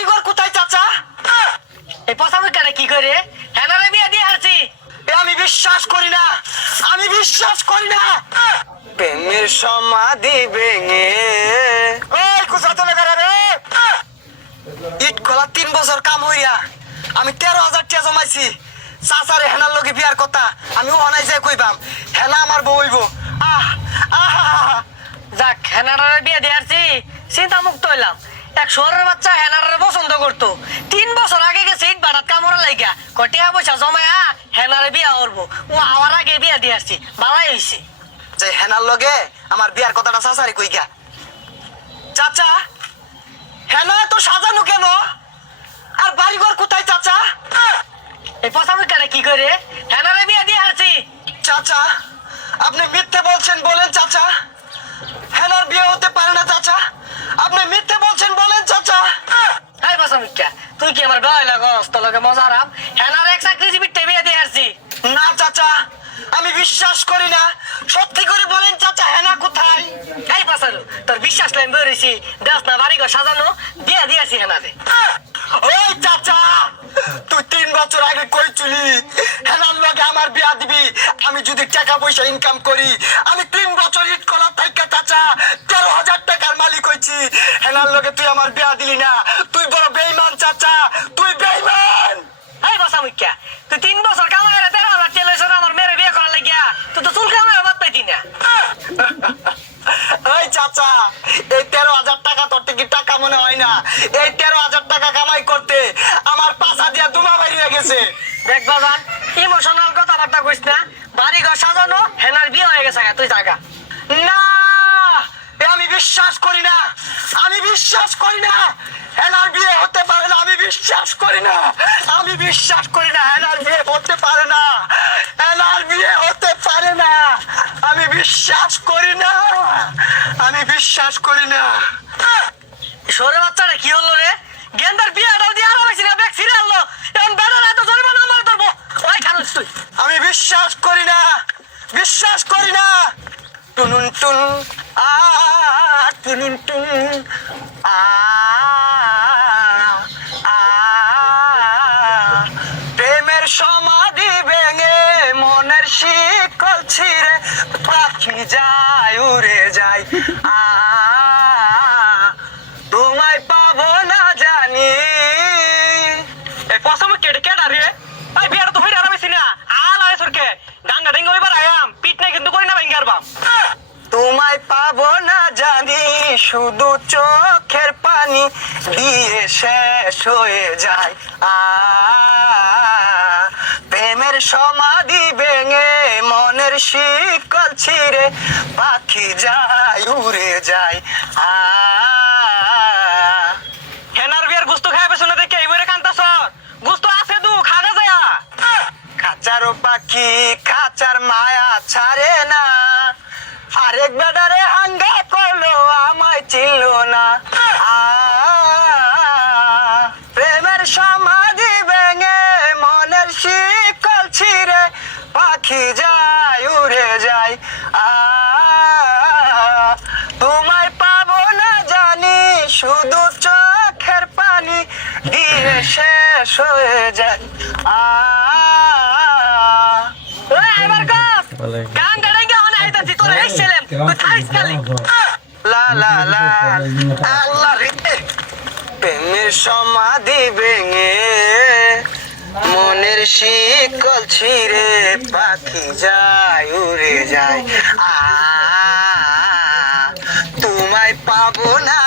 বাড়িঘর কোথায়, চাচা? এই পচা মুখটা কি করে? হেনারে বিয়া দিয়ে হারছি। আমি বিশ্বাস করি না। আমি বিশ্বাস করি না। প্রেমের সমাধি ভেঙে। ওই কুসা তোলে করে রে? ইট খোলা তিন বছর কাম হইয়া আমি তেরো হাজার টাকা জমাইছি। চাচারে হেনার লগে বিয়ার কথা আমি ওহানাই যাই কইবাম। হেনা আমার বউ হইব। আহ আহ যাক হেনারে বিয়া দিয়ে হারছি। চিন্তা মুক্ত হইলাম। এক শহরের বাচ্চা হেনারে পছন্দ করতো। তিন বছর আগে গেছে ইট বাটাত লাইগা। কটিয়া পয়সা জমায়া হেনারে বিয়া করব। ও আগে বিয়া দিয়ে আসছি। ভালাই হইছে। যে হেনার লগে আমার বিয়ার কথাটা কই চাচা হেনা তো সাজানো কেন? আর বাড়িঘর কোথায় চাচা? এই কি করে? হেনারে বিয়া দিয়ে হারছি চাচা আপনি মিথ্যে বলছেন বলেন চাচা হেনার বিয়ে হতে পারে না চাচা আপনি মিথ্যে বলছেন বলেন চাচা হাই পচা মুখটা আমার গায়ে লাগস তোর মজা আরাম। হেনারে এক চাকরি জীবিতে বিয়া দিয়ে হারছি না, চাচা, আমি বিশ্বাস করি না। সত্যি করে বলেন, চাচা হেনা কোথায়? এই পাশালু তোর বিশ্বাস লাইন বেরিয়েছি দেখ না, বাড়ি সাজানো বিয়া দিয়েছি হেনারে ওই চাচা, তুই তিন বছর আগে কই চুলি হেনার লগে আমার বিয়া দিবি। আমি যদি টাকা পয়সা ইনকাম করি, আমি তিন বছর ইট কলা হইছি হেনার লগে তুই আমার বিয়া দিলি না। তুই বড় বেইমান চাচা। তুই বেইমান এই বসা মুখ্যা তুই তিন বছর কামাই রে তেরো হাজার হয়েছে আমার মেরে বিয়ে করার লাগিয়া তুই তো চুল কামাই বাদ পাইতি না। ওই চাচা এই তেরো হাজার টাকা তোর থেকে টাকা মনে হয় না। এই তেরো হাজার টাকা কামাই করতে আমার পাশা দিয়া দুমা বাইরে গেছে। দেখ বাবান ইমোশনাল কথাবার্তা কইস না। বাড়ি ঘর সাজানো হেনার বিয়ে হয়ে গেছে গা, তুই জায়গা না এ আমি বিশ্বাস করি না আমি বিশ্বাস করি না হেনার বিয়ে হতে পারে না আমি বিশ্বাস করি না। আমি বিশ্বাস করি না হেনার বিয়ে হতে পারে না। হেনার বিয়ে হতে পারে না। আমি বিশ্বাস করি না। আমি বিশ্বাস করি না। সরে বাচ্চাটা কি হলো রে? গেন্দার বিয়েটাও দিয়ে আরও বেশি না ব্যাগ ছিঁড়ে আনলো। এখন বেড়ার এত জরিমানা আমার ধরবো। ওই খানুস তুই। আমি বিশ্বাস করি না। বিশ্বাস করি না। টুনুন টুন। আ টুনুন টুন। যায় উড়ে যায় আ, তোমায় পাবো না জানি। এই পছন্দ কেটে কেডা রে ভাই বিয়ার তো হইরা রাবেছি না। আল আয় সরকে। গাঙ্গা ডেঙ্গা হইবার আয়াম। পিট নাই কিন্তু করি না ভেঙ্গার বাম তোমায় পাবো না জানি, শুধু চোখের পানি দিয়ে শেষ হয়ে যায়। আ সমাধি ভেঙে মনের শিকল ছিঁড়ে পাখি যায় উড়ে যায়। আ হেনার বিয়ার গুস্ত খাই পেছনে দেখে এইবারে কান্তাছ গুস্ত আছে দু খাগা যায়। খাঁচারও পাখি খাঁচার মায়া ছাড়ে না। আরেক বেডারে হাঙ্গা করল আমায় চিনল না। প্রেমের সমাধি ভেঙে মনের ছিঁড়ে পাখি যায়, উড়ে যায়। আ, তোমায় পাবো না জানি, শুধু চোখের পানি দিয়ে শেষ হয়ে যায়। আ লা লা লা আল্লাহ রে প্রেমের সমাধি ভেঙে মনের শিকল ছিঁড়ে পাখি যায় উড়ে যায় আ তোমায় পাবো না